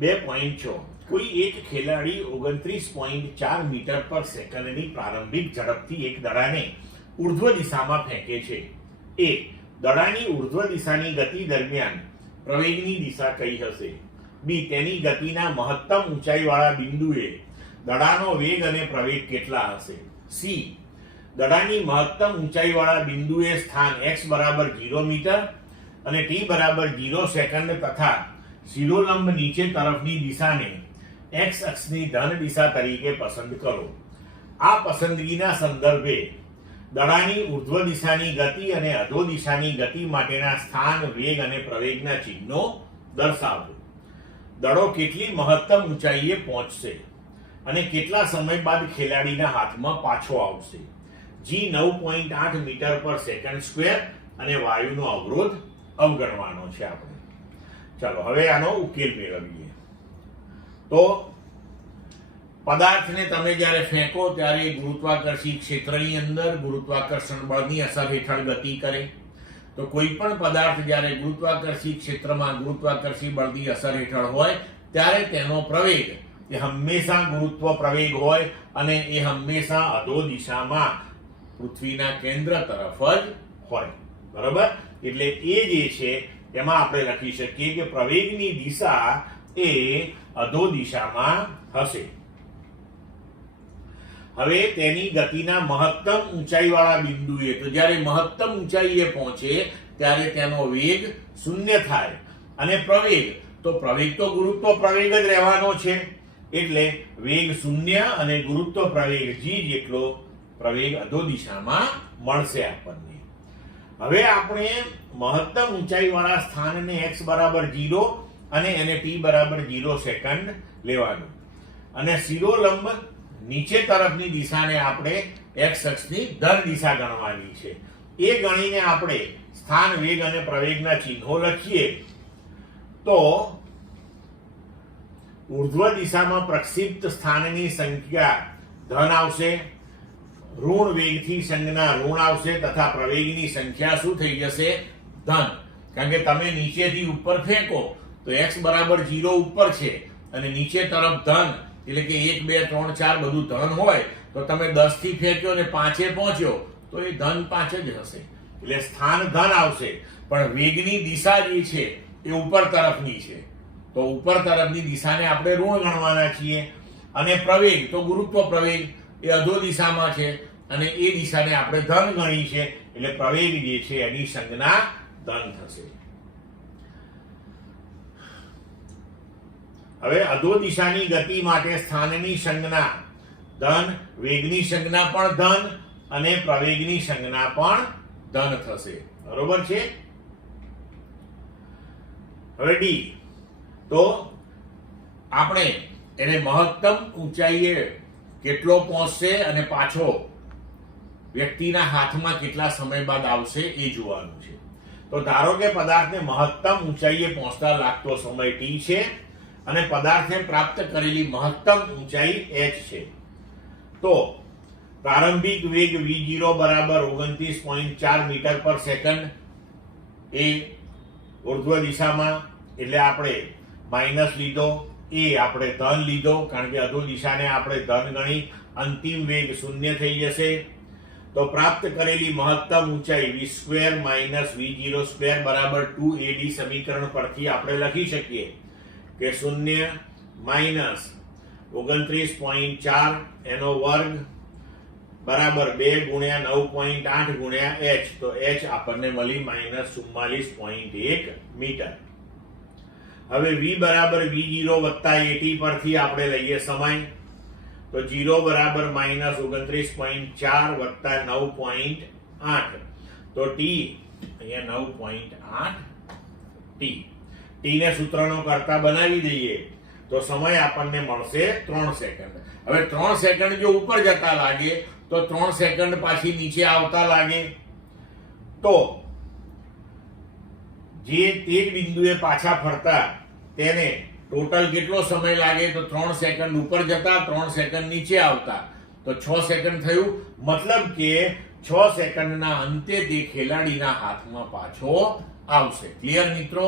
2.6 કોઈ એક ખેલાડી 29.4 મીટર પર સેકન્ડની પ્રારંભિક ઝડપથી એક દડાને ઉર્ધ્વ દિશામાં ફેંકે છે. એ દડાની ઉર્ધ્વ દિશાની ગતિ દરમિયાન પ્રવેગની દિશા કઈ હશે? બી તેની ગતિના મહત્તમ ઊંચાઈવાળા બિંદુએ દડાનો વેગ અને પ્રવેગ કેટલા હશે? સી દડાની મહત્તમ ઊંચાઈવાળા બિંદુએ સ્થાન x બરાબર 0 મીટર અને t બરાબર 0 સેકન્ડ તથા શિરોલંબ નીચે તરફની દિશાને x અક્ષની ધન દિશા તરીકે પસંદ કરો. આ પસંદગીના સંદર્ભે દડાની ઉર્ધ્વ દિશાની ગતિ અને અધો દિશાની ગતિ માટેના સ્થાન, વેગ અને પ્રવેગના ચિહ્નો દર્શાવો. દડો કેટલી મહત્તમ ઊંચાઈએ પહોંચશે અને કેટલા સમય બાદ ખેલાડીના હાથમાં પાછો આવશે? જી 9.8 મીટર પર સેકન્ડ સ્ક્વેર અને વાયુનો અવરોધ અવગણવાનો છે આપણે. ચાલો હવે આનો ઉકેલ મેળવીએ. તો પદાર્થને તમે જ્યારે ફેંકો ત્યારે ગુરુત્વાકર્ષી ક્ષેત્રની અંદર ગુરુત્વાકર્ષણ બળની અસર હેઠળ ગતિ કરે. તો કોઈ પણ પદાર્થ જ્યારે ગુરુત્વાકર્ષી ક્ષેત્રમાં ગુરુત્વાકર્ષી બળની અસર હેઠળ હોય ત્યારે તેનો પ્રવેગ એ હંમેશા ગુરુત્વ પ્રવેગ હોય અને એ હંમેશા અધો દિશામાં પૃથ્વીના કેન્દ્ર તરફ જ હોય. બરાબર? એટલે એ જે છે એમાં આપણે લખી શકીએ કે પ્રવેગની દિશા એ અધો દિશામાં હશે. હવે તેની ગતિના મહત્તમ ઊંચાઈવાળા બિંદુએ, તો જ્યારે મહત્તમ ઊંચાઈએ પહોંચે ત્યારે તેનો વેગ શૂન્ય થાય અને પ્રવેગ, તો પ્રવેગ તો ગુરુત્વ પ્રવેગ જ રહેવાનો છે. એટલે વેગ શૂન્ય અને ગુરુત્વ પ્રવેગ g જેટલો પ્રવેગ અધો દિશામાં મળશે આપણને. હવે આપણે મહત્તમ ઊંચાઈવાળા સ્થાનને x બરાબર 0 અને એને t બરાબર 0 સેકન્ડ લેવાનું અને શિરોલંબ નીચે તરફની દિશાને આપણે x અક્ષની ધન દિશા ગણવાની છે. એ ગણીને આપણે સ્થાન, વેગ અને પ્રવેગના ચિહ્નો લખીએ તો ઉર્ધ્વ દિશામાં પ્રક્ષિપ્ત સ્થાનની સંખ્યા ધન આવશે, ઋણ વેગથી સંજ્ઞા ઋણ આવશે તથા પ્રવેગની સંખ્યા શું થઈ જશે? ધન. કારણ કે તમે નીચેથી ઉપર ફેંકો તો x બરાબર 0 ઉપર છે અને નીચે તરફ ધન, એટલે કે 1 2 3 4 બધું ધન હોય તો તમે 10 થી ફેંક્યો અને 5 પહોંચ્યો તો એ ધન 5 જ હશે. એટલે સ્થાન ધન આવશે પણ વેગની દિશા જે છે એ ઉપર તરફની છે. તો ઉપર તરફની દિશાને આપણે ઋણ ગણવાના છીએ અને પ્રવેગ તો ગુરુત્વ પ્રવેગ એ અધો દિશામાં છે અને એ દિશાને આપણે ધન ગણી છે. એટલે પ્રવેગ જે છે એની સંજ્ઞા ધન થશે. હવે અધો દિશાની ગતિ માટે સ્થાનની સંજ્ઞા ધન, વેગની સંજ્ઞા પણ ધન અને પ્રવેગની સંજ્ઞા પણ ધન થશે. બરોબર છે? હવે ડી, તો આપણે એને મહત્તમ ઊંચાઈએ કેટલો પહોંચશે અને પાછો વ્યક્તિના હાથમાં કેટલા સમય બાદ આવશે એ જોવાનું છે. તો ધારો કે પદાર્થને મહત્તમ ઊંચાઈએ પહોંચતા લાગતો સમય t છે અને પદાર્થને પ્રાપ્ત કરેલી મહત્તમ ઊંચાઈ h છે. તો પ્રારંભિક વેગ v0 બરાબર 29.4 મીટર પર સેકન્ડ એ ઉર્ધ્વ દિશામાં, એટલે આપણે માઇનસ લીધો, એ આપણે ધન લીધો કારણ કે અધો દિશાને આપણે ધન ગણી, અંતિમ વેગ શૂન્ય થઈ જશે. તો પ્રાપ્ત કરેલી મહત્તમ ઊંચાઈ v² માઇનસ v0² બરાબર 2ad સમીકરણ પરથી આપણે લખી શકીએ કે 0 માઇનસ 29.4 એનો વર્ગ બરાબર 2 ગુણ્યા 9.8 ગુણ્યા h, તો h આપણને મળી -44.1 મીટર. હવે v બરાબર v0 વત્તા at પરથી આપણે લઈએ સમય, તો 0 બરાબર -29.4 વત્તા 9.8, તો t અહીંયા 9.8 t ને સૂત્રનો કરતા બનાવી દઈએ તો સમય આપણને મળશે 3 સેકન્ડ. હવે 3 સેકન્ડ જો ઉપર જતા લાગે તો 3 સેકન્ડ પાછી નીચે આવતા લાગે તો જે તે જ બિંદુએ પાછા ફરતા તેને ટોટલ કેટલો સમય લાગે? તો 3 સેકન્ડ ઉપર જતા, 3 સેકન્ડ નીચે આવતા, તો 6 સેકન્ડ થયું. મતલબ કે 6 સેકન્ડના અંતે તે ખેલાડીના હાથમાં પાછો આવશે. ક્લિયર મિત્રો?